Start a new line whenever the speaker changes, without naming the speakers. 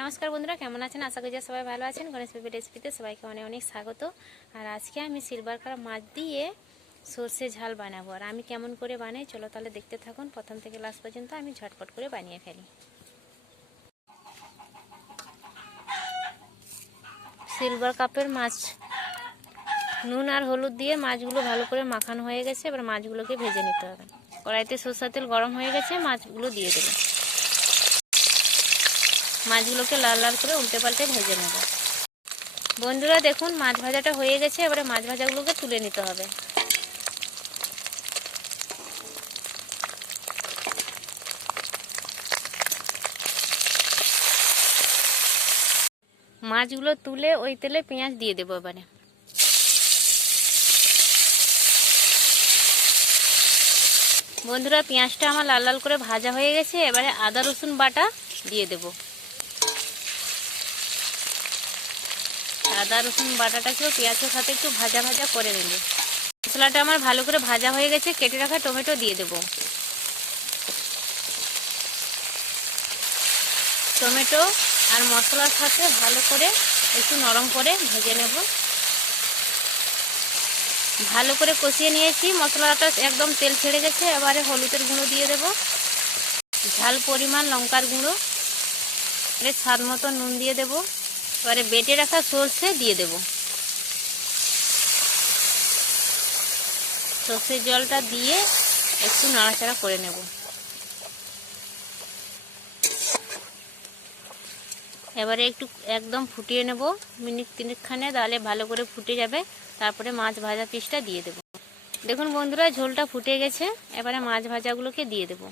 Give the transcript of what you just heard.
নমস্কার বন্ধুরা, কেমন আছেন? আশা করি সবাই ভালো আছেন। গণেশ পেপি রেসিপিতে সবাইকে অনেক অনেক স্বাগত। আর আজকে আমি সিলভার কাপ মাছ দিয়ে সর্ষে ঝাল বানাবো। আর আমি কেমন করে বানাই, চলো তাহলে দেখতে থাকুন। প্রথম থেকে লাস্ট পর্যন্ত আমি ঝটপট করে বানিয়ে ফেলি। সিলভার কাপের মাছ, নুন আর হলুদ দিয়ে মাছগুলো ভালো করে মাখানো হয়ে গেছে। এবার মাছগুলোকে ভেজে নিতে হবে। কড়াইতে সরষের তেল গরম হয়ে গেছে, মাছগুলো দিয়ে দেবে। মাছগুলোকে লাল লাল করে উল্টে পাল্টে ভেজে নেব। বন্ধুরা দেখুন, মাছ ভাজাটা হয়ে গেছে, এবারে মাছ ভাজাগুলোকে তুলে নিতে হবে। মাছগুলো তুলে ওই তেলে পেঁয়াজ দিয়ে দেবো এবারে। বন্ধুরা, পেঁয়াজটা আমার লাল লাল করে ভাজা হয়ে গেছে, এবারে আদা রসুন বাটা দিয়ে দেব। আদা, রসুন বাটাটাকেও পেঁয়াজের সাথে একটু ভাজা ভাজা করে নেব। মশলাটা আমার ভালো করে ভাজা হয়ে গেছে, কেটে রাখা টমেটো দিয়ে দেব। টমেটো আর মশলার সাথে ভালো করে একটু নরম করে ভেজে নেব। ভালো করে কষিয়ে নিয়েছি, মশলাটা একদম তেল ছেড়ে গেছে, এবারে হলুদের গুঁড়ো দিয়ে দেব। ঝাল পরিমাণ লঙ্কার গুঁড়ো স্বাদ মতো নুন দিয়ে দেব। এবারে বেটে রাখা সর্ষে দিয়ে দেব। সর্ষের জলটা দিয়ে একটু নাড়াচাড়া করে নেব। এবারে একটু একদম ফুটিয়ে নেব, মিনিট তিনেকখানে তাহলে ভালো করে ফুটে যাবে। তারপরে মাছ ভাজা পিসটা দিয়ে দেব। দেখুন বন্ধুরা, ঝোলটা ফুটে গেছে। এবারে মাছ ভাজাগুলোকে দিয়ে দেব।